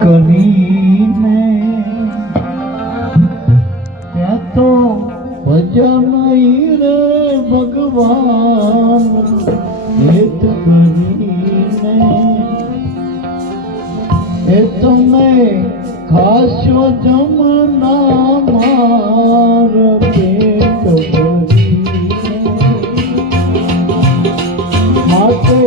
કરીને ત્યાં તો ભજન રે ભગવાન હેત કરીને એ તમે ખાશો જમના માર પેટ ભરીને માટે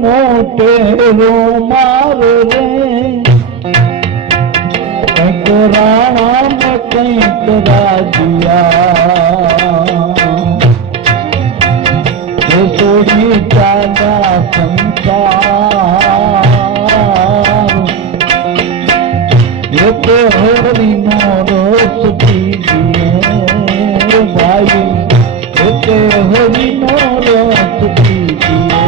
મોટેરો મારો રે કંઈક રાણા ને કંઈક રાજિયા છોડી ચાલા સંસાર એ તો હરિનો રસ પીજીએ ભાઈ એ તો હરિનો રસ પીજીએ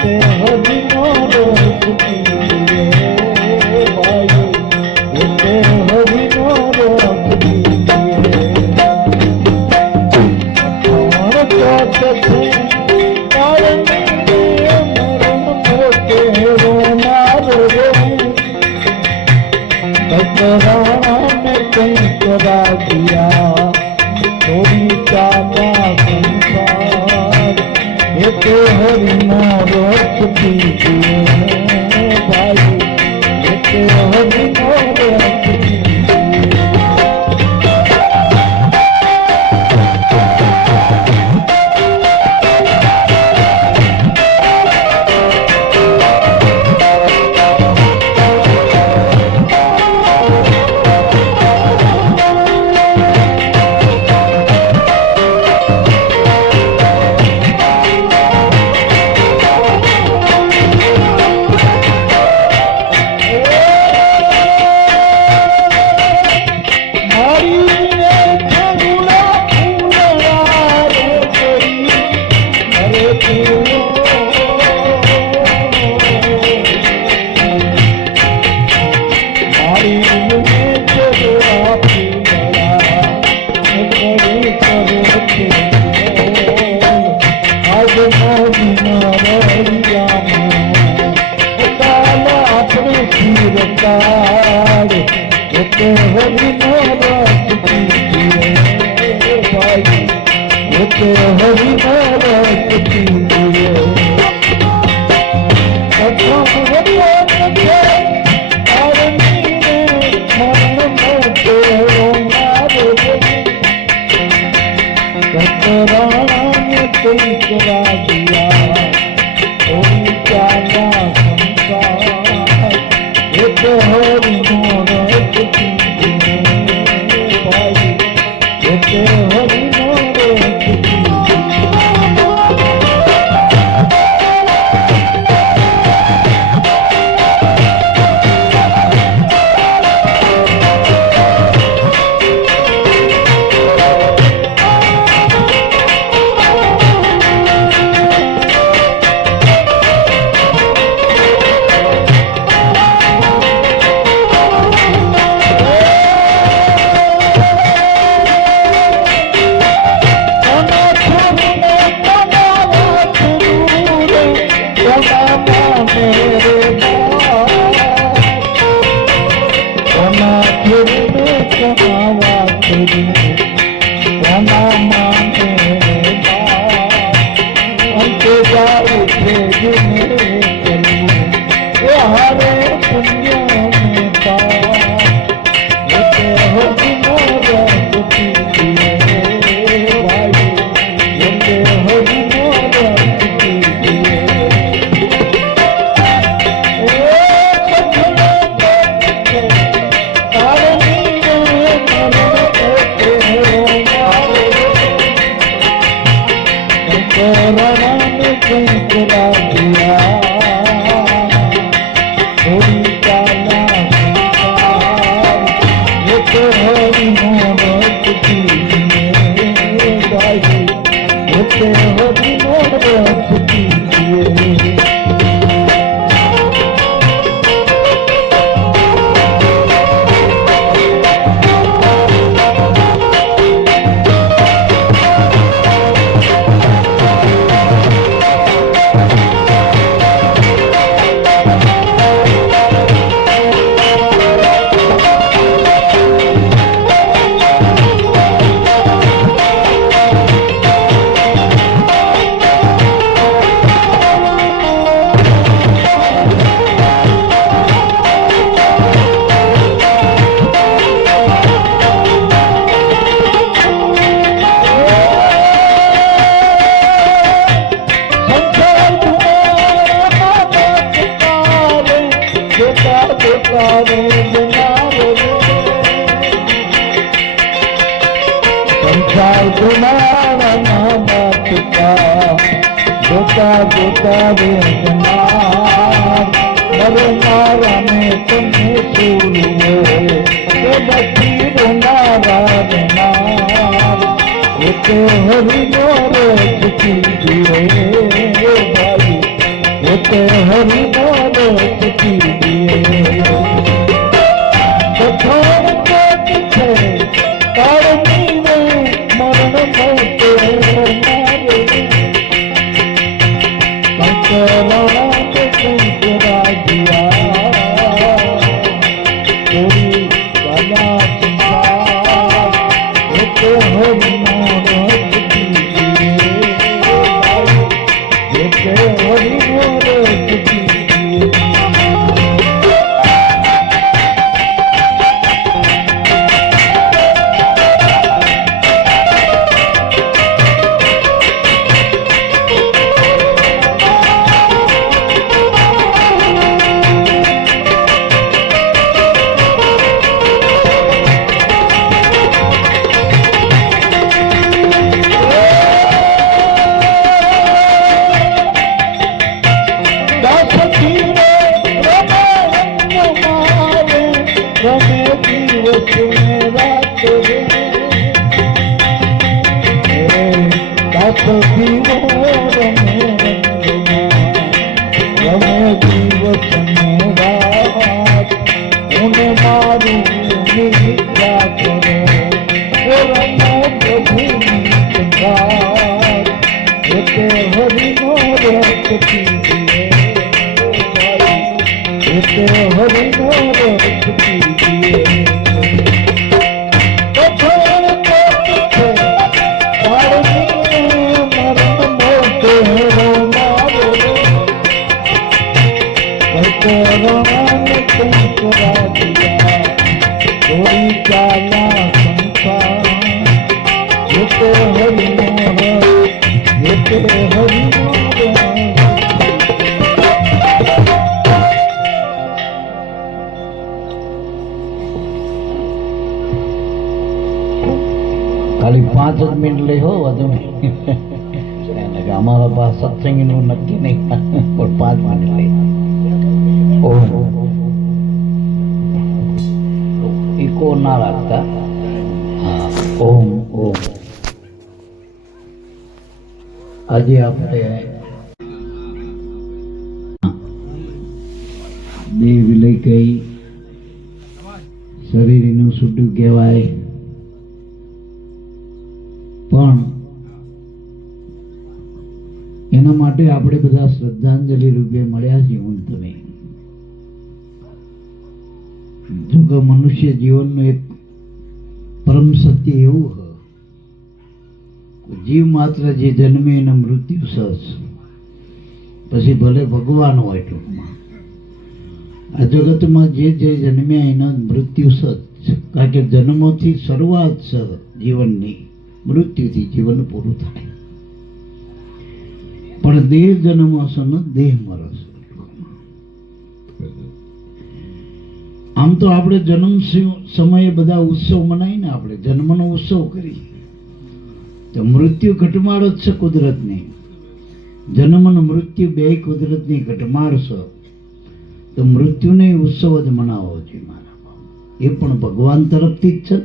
તે હરિનો રસ પીએ ભાઈ તે હરિનો રસ પીએ ચોથ છે મરણ પોતે રોનાર રે રાણા કંઈક રાજીયા થોડી ચાલા સંસાર એક હરિનો રસ પીએ ભાઈ એક હરિનો રસ પીએ જોતા જોતા વેદના મરનારા ને તમે સુરવો તો બધી રોનારા રોનાર એક હરિનો રસ પીજીએ ભાઈ તે હરિ નો રસ પીજીએ કઠોર પેટ છે કાળની રે મરણ મોટે મારે કંકરા કે કંકરાજિયા કોઈ ગાલા સંસાર તે હરિ નો રસ પીજીએ તે હરિ નો રસ પીજીએ ખાલી 5 જ મિનિટ લઈ હો વધુ અમારા પાસે સત્સંગ નું નક્કી નહીં પણ 5 મિનિટ લઈ ઓમ ઇકો ના રાખતા હા ઓમ ઓમ આજે આપણે દેહ વિલય કહી શરીર એનું છૂટું કહેવાય પણ એના માટે આપણે બધા શ્રદ્ધાંજલિ રૂપે મળ્યા છીએ હું તમે જો કે મનુષ્ય જીવનનું એક પરમ સત્ય એવું છે જીવ માત્ર જે જન્મે એને મૃત્યુ સહજ પછી ભલે ભગવાન હોય ટૂંકમાં આ જગતમાં જે જન્મ્યા એના મૃત્યુ સહજ કારણ કે જન્મોથી શરૂઆત છે જીવનની મૃત્યુથી જીવન પૂરું થાય પણ દેહ જન્મ હશે ને દેહ મરસ આમ તો આપણે જન્મ સમયે બધા ઉત્સવ મનાવીને આપણે જન્મનો ઉત્સવ કરી તો મૃત્યુ ઘટમાળ જ છે કુદરતની જન્મ અને મૃત્યુ બે કુદરતની ઘટમાળ છે તો મૃત્યુને ઉત્સવ જ મનાવો જોઈએ મારા એ પણ ભગવાન તરફથી જ છે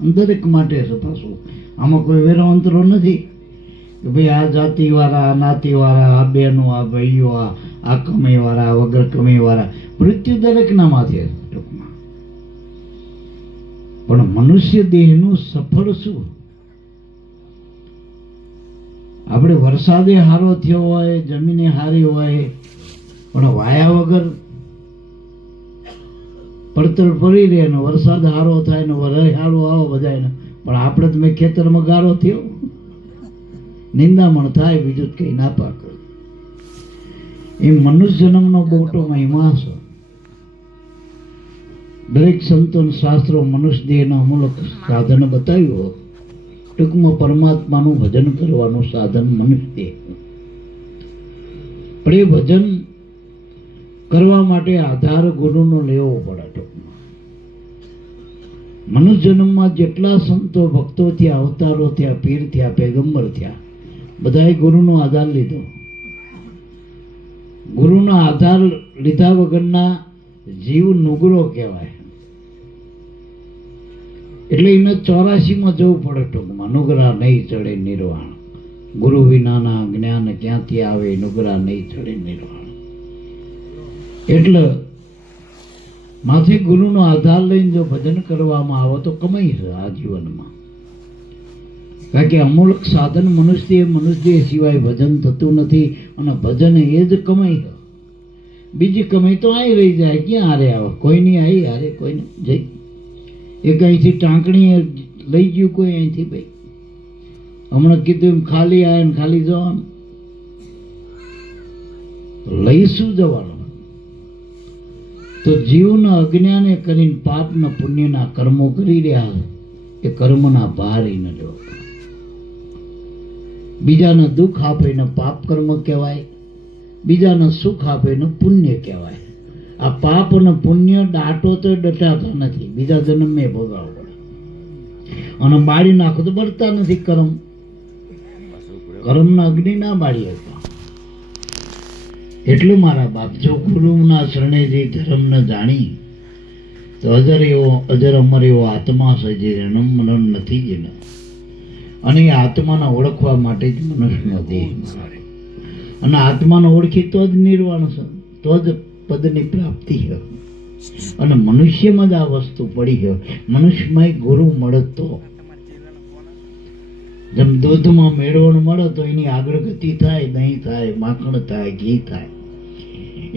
ને દરેક માટે છે પાછું આમાં કોઈ વેરો અંતરો નથી કે ભાઈ આ જાતિવાળા આ નાતિવાળા આ બહેનો આ ભાઈઓ આ કમાઈવાળા આ વગર કમાઈવાળા મૃત્યુ દરેકના માથે ટૂંકમાં પણ મનુષ્ય દેહનું સફળ શું આપણે વરસાદે હારો થયો હોય જમીને હારી હોય પણ વાયા વગર પડતર પડી રહે ને વરસાદ હારો થાય ને વરસાદ હારો આવો બધાને પણ આપણે તમે ખેતરમાં ગારો થયો નિંદામણ થાય બીજું કઈ ના પાક એ મનુષ્ય જન્મનો મોટો મહિમા છે દરેક સંતો શાસ્ત્રો મનુષ્ય દેહના અમૂલક સાધન બતાવ્યું ટૂંકમાં પરમાત્માનું ભજન કરવાનું સાધન મનુષ્ય દેહ પણ એ ભજન કરવા માટે આધાર ગુરુનો લેવો પડે ટૂંકમાં મનુષ્ય જન્મમાં જેટલા સંતો ભક્તો થયા અવતારો થયા પીર થયા પેગંબર થયા બધાએ ગુરુનો આધાર લીધો ગુરુનો આધાર લીધા વગરના જીવ નુગરો કહેવાય એટલે એને 84માં જવું પડે ટૂંકમાં નુગરા નહીં ચડે નિર્વાણ ગુરુ વિનાના જ્ઞાન ક્યાંથી આવે નુગરા નહીં ચડે નિર્વાણ એટલે માથે ગુરુનો આધાર લઈને જો ભજન કરવામાં આવે તો કમાઈ છે આ જીવનમાં. કારણ કે અમૂલક સાધન મનુષ્ય સિવાય ભજન થતું નથી, અને ભજન એ જ કમાઈ છે. બીજી કમાઈ તો અહીં રહી જાય, ક્યાં હારે આવે? કોઈની આવી હારે કોઈને જઈ એક અહીંથી ટાંકણી લઈ ગયું કોઈ અહીંથી. ભાઈ હમણાં કીધું એમ ખાલી આવે ને ખાલી જવાનું, લઈ શું જવાનું? તો જીવના અજ્ઞાને કરીને પાપના પુણ્યના કર્મો કરી રહ્યા, એ કર્મના ભાર ન લેવો. બીજાને દુઃખ આપે ને પાપ કર્મ કહેવાય, બીજાને સુખ આપે ને પુણ્ય કહેવાય. આ પાપ અને પુણ્ય દાટો તો ડટાતા નથી, બીજા જન્મે ભોગવવો પડે. અને બાળી નાખો તો બળતા નથી. કર્મના અગ્નિ ના બાળી હતા. એટલું મારા બાપ, જો ગુરુના શરણે જે ધર્મ ન જાણી તો અજર અમર એવો આત્મા છે જે જન્મ મરણ નથી જેને. અને એ આત્માને ઓળખવા માટે જ મનુષ્યનો દેહ મળે. અને આત્માને ઓળખી તો જ નિર્વાણ છે, તો જ પદની પ્રાપ્તિ છે. અને મનુષ્યમાં જ આ વસ્તુ પડી છે. મનુષ્યમાં ગુરુ મળે તો, જેમ દૂધમાં મેળવણ મળે તો એની આગળ ગતિ થાય, દહીં થાય, માખણ થાય, ઘી થાય.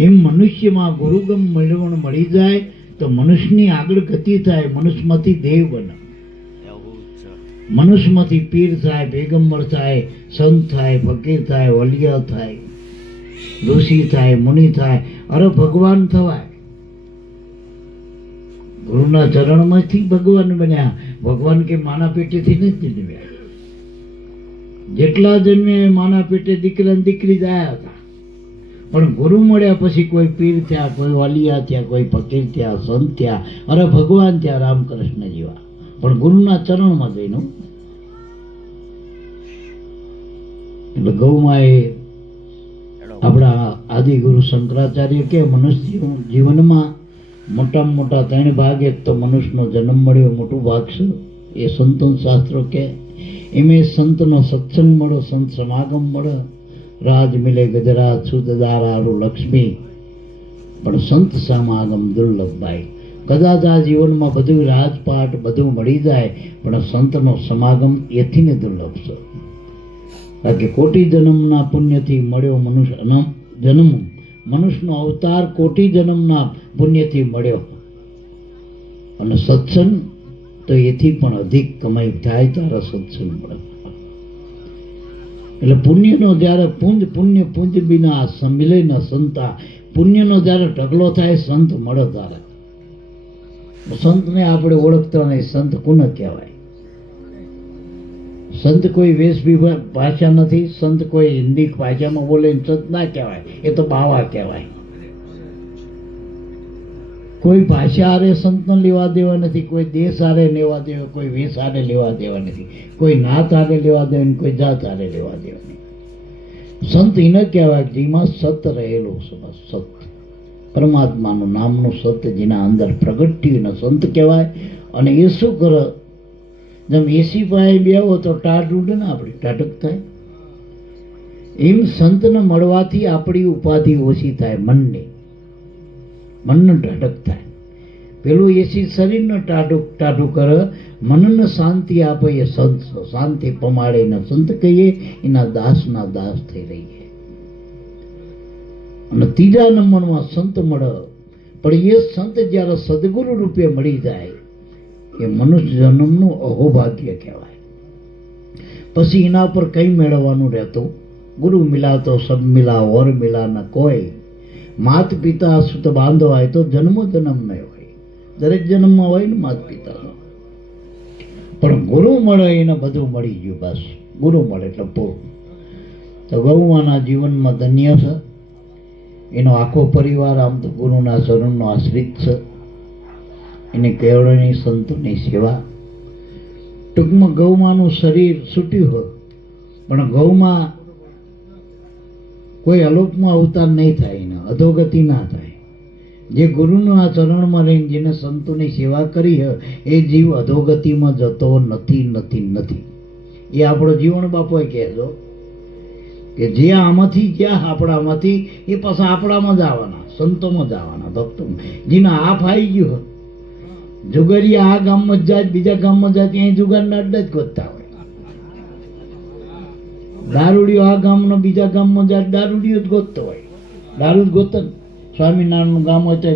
એમ મનુષ્યમાં ગુરુગમ મેળવણ મળી જાય તો મનુષ્યની આગળ ગતિ થાય. મનુષ્યમાંથી દેવ બને, મનુષ્યમાંથી પીર થાય, પેગમ્બર થાય, સંત થાય, ફકીર થાય, વલિયા થાય, ઋષિ થાય, મુનિ થાય, અરે ભગવાન થવાય. ગુરુના ચરણમાંથી ભગવાન બન્યા. ભગવાન કે માના પેટેથી નથી જન્મ્યા. જેટલા જન્મે માના પેટે દીકરા ને દીકરી જ આવ્યા હતા, પણ ગુરુ મળ્યા પછી કોઈ પીર થયા, કોઈ વાલિયા થયા, કોઈ ફકીર થયા, સંત થયા, અરે ભગવાન થયા, રામકૃષ્ણ જેવા. પણ ગુરુના ચરણમાં જઈને. એટલે ગૌમાં એ આપણા આદિગુરુ શંકરાચાર્ય કે મનુષ્ય જીવનમાં મોટામાં મોટા 3 ભાગ. એક તો મનુષ્યનો જન્મ મળ્યો, મોટું ભાગ છે, એ સંતોન શાસ્ત્રો કે. એમે સંતનો સત્સંગ મળો, સંત સમાગમ મળે, રાજ મિલે ગજરાત, સુતદાર આરું લક્ષ્મી, પણ સંત સમાગમ દુર્લભ ભાઈ. કદાચ આ જીવનમાં બધું રાજપાટ બધું મળી જાય, પણ સંતનો સમાગમ એથી ને દુર્લભ છે. કારણ કે કોટી જન્મના પુણ્યથી મળ્યો મનુષ્ય જન્મ, મનુષ્યનો અવતાર કોટી જન્મના પુણ્યથી મળ્યો. અને સત્સંગ તો એથી પણ અધિક કમાઈ થાય ત્યારે સત્સંગ મળે. એટલે પુણ્યનો જ્યારે પુણ્ય બિના મિલે ન સંતા. પુણ્યનો જ્યારે ઢગલો થાય, સંત મળે ત્યારે. સંતને આપણે ઓળખતા નહીં, સંત કોને કહેવાય? સંત કોઈ વેશભી ભાષા નથી, સંત કોઈ હિન્દી ભાષામાં બોલે સંત ના કહેવાય, એ તો બાવા કહેવાય. કોઈ ભાષા હારે સંતનો લેવા દેવા નથી, કોઈ દેશ હારે લેવા દેવા, કોઈ વેશ હારે લેવા દેવા નથી, કોઈ નાત હારે લેવા દેવા નહીં, કોઈ જાત હારે લેવા દેવા નહીં. સંત એને કહેવાય જેમાં સત રહેલો છે. સત પરમાત્માનું નામનું સત જેના અંદર પ્રગટ થયું એને સંત કહેવાય. અને એ શું કરે? જેમ એસી પાસે બેહો તો ટાઢ ઉડે ને, આપણી ટાઢક થાય. એમ સંતને મળવાથી આપણી ઉપાધિ ઓછી થાય, મનને ટાઢક થાય. પેલું એસી શરીરને ટાઢું કરે, મનને શાંતિ આપે એ સંત. શાંતિ પમાડે સંત કહીએ, એના દાસના દાસ થઈ રહીએ. અને ત્રીજા નંબરમાં સંત મળે, પણ એ સંત જ્યારે સદગુરુ રૂપે મળી જાય એ મનુષ્ય જન્મનું અહોભાગ્ય કહેવાય. પછી એના પર કંઈ મેળવવાનું રહેતું? ગુરુ મિલા તો સબ મિલા, ઓર મિલા ન કોઈ. માત પિતા સુત બાંધો હોય તો જન્મ હોય, દરેક જન્મમાં હોય ને માત પિતાનો. પણ ગુરુ મળે એને બધું મળી ગયું. બસ ગુરુ મળે એટલે પૂરું. તો ગૌમાના જીવનમાં ધન્ય છે. એનો આખો પરિવાર આમ તો ગુરુના શરણનો આશ્રિત છે. એની કેળવણી, સંતોની સેવા. ટૂંકમાં ગૌમાનું શરીર છૂટ્યું હોય, પણ ગૌમાં કોઈ અલોકમાં અવતાર નહીં થાય, એને અધોગતિ ના થાય. જે ગુરુના ચરણમાં રહીને જેને સંતોની સેવા કરી હોય એ જીવ અધોગતિમાં જતો નથી. એ આપણો જીવન બાપોએ કહેજો કે જે આમાંથી જ્યાં આપણામાંથી એ પાછા આપણામાં જ આવવાના, સંતોમાં જ આવવાના, ભક્તોમાં. જેના આપ આવી ગયો જુગારીયા આ ગામમાં જ જાય, બીજા ગામમાં જાય, ત્યાં જુગારના અડ્ડા જ ગોતતા હોય. દારૂડિયો આ ગામનો બીજા ગામમાં જાય, દારૂડિયો જ ગોતતો હોય. દારૂ જ ગોતન. સ્વામિનારાયણનું ગામ હોય તો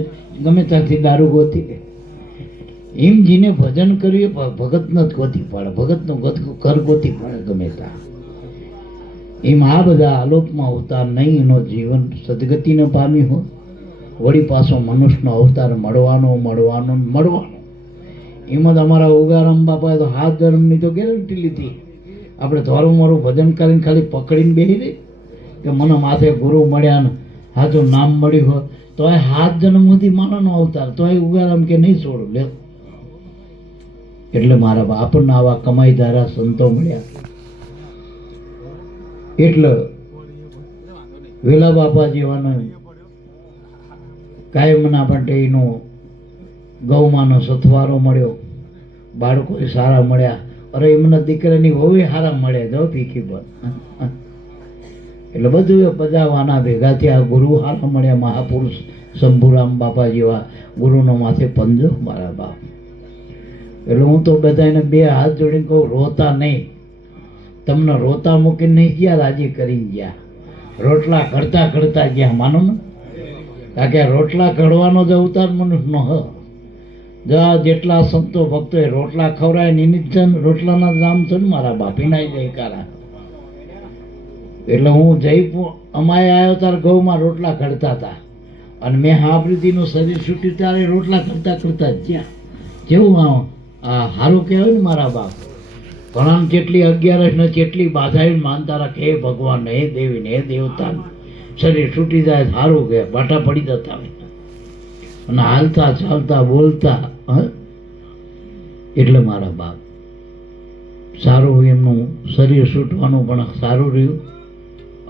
ગમે ત્યાંથી દારૂ ગોતી લે. એમ જેને ભજન કર્યું ભગતનો જ ગોતી પડે, ભગતનું ઘર ગોતી પડે ગમે ત્યાં. એમ આ બધા આલોકમાં અવતાર નહીં એનો જીવન સદગતિને પામી હોય, વળી પાછો મનુષ્યનો અવતાર મળવાનો મળવાનો મળવાનો. એમાં જ અમારા ઉગારામ બાપાએ તો 7 જન્મની તો ગેરંટી લીધી. આપણે થોડું મારું ભજન કરીને ખાલી પકડીને બેસી દે કે મને માથે ગુરુ મળ્યા ને હાથું નામ મળ્યું હોય તો એ 7 જન્મ સુધી માનવનો અવતાર તો એ ઉગારામ કે નહીં છોડું લે. એટલે મારા આપણને આવા કમાઈદારા સંતો મળ્યા. એટલે વેલા બાપા જેવાનો કાયમના માટે એનો ગૌમાનો સથવારો મળ્યો, બાળકો સારા મળ્યા. અરે એમના દીકરાની વહુ સારા મળ્યા જો પીકી પર. એટલે બધું બધાવાના ભેગા થયા. ગુરુ સારા મળ્યા, મહાપુરુષ શંભુરામ બાપા જેવા ગુરુનો માથે પંજો મારા બાપ. એટલે હું તો બધાને 2 હાથ જોડીને કહું, રોતા નહીં. તમને રોતા મૂકીને નહીં ગયા, રાજી કરીને ગયા. રોટલા કરતા કરતા ગયા, માનો ને. કારણ કે રોટલા ઘડવાનો જ અવતાર મનુષ્યનો હ. જેટલા સંતો ભક્તો એ રોટલા ખવડાય નિમિત્ત રોટલાના જ નામ છે ને મારા બાપીના જયકારા. એટલે હું જયપુર અમારે આવ્યો ત્યારે ઘઉંમાં રોટલા ઘડતા હતા અને મેં હાબરીજીનું શરીર છૂટ્યું ત્યારે રોટલા કરતા કરતા જ જ્યાં. જેવું આ સારું કહેવાય ને મારા બાપ. ઘણા કેટલી 11 ને કેટલી બાધાઈ માનતા રાખે, હે ભગવાન, હે દેવી, હે દેવતા. શરીર છૂટી જાય સારું કે બાટા પડી જતા હોય અને હાલતા ચાલતા બોલતા. એટલે મારા બાપ સારું એમનું શરીર છૂટવાનું પણ સારું રહ્યું.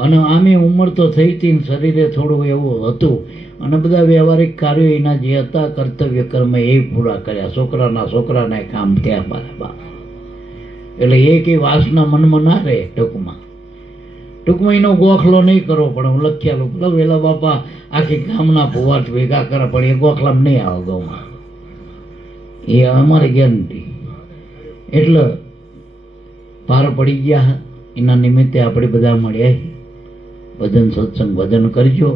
અને આમે ઉંમર તો થઈ હતી ને શરીરે થોડું એવું હતું અને બધા વ્યવહારિક કાર્યો એના જે હતા કર્તવ્ય કર્મ એ પૂરા કર્યા. છોકરાના કામ થયા મારા બાપ. એટલે એ કઈ વાસના મનમાં ના રહે. ટૂંકમાં એનો ગોખલો નહીં કરવો પડે. હું લખ્યાલું પેલો વેલા બાપા આખી ગામના ભુવાટ ભેગા કરે પણ એ ગોખલામાં નહીં આવે ગૌમાં. એ અમારી ગેરંટી. એટલે પાર પડી ગયા. એના નિમિત્તે આપણે બધા મળ્યા. ભજન સત્સંગ ભજન કરજો.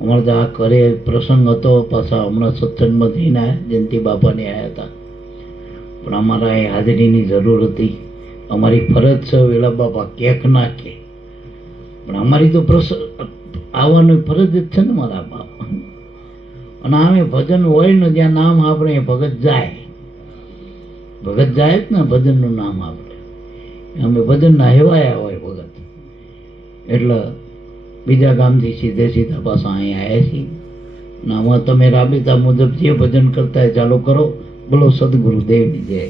અમારે તો આ ઘરે પ્રસંગ હતો, પાછા હમણાં સત્સંગમાં થઈને આવ્યા, જયંતિ બાપાને આવ્યા હતા. પણ અમારા એ હાજરીની જરૂર હતી. અમારી ફરજ છે વેલા બાપા કેક ના કે, પણ અમારી તો આવવાની ફરજ જ છે ને મારા બાપ. અને આમે ભજન હોય ને જ્યાં નામ આપણે ભગત જાય, ભગત જાય જ ને ભજનનું નામ આપણે. અમે ભજનના હેવાયા હોય ભગત. એટલે બીજા ગામથી સીધા પાછા અહીંયા આવ્યા છીએ. આમાં તમે રાબેતા મુજબ જે ભજન કરતા ચાલુ કરો. બોલો સદગુરુદેવની જય.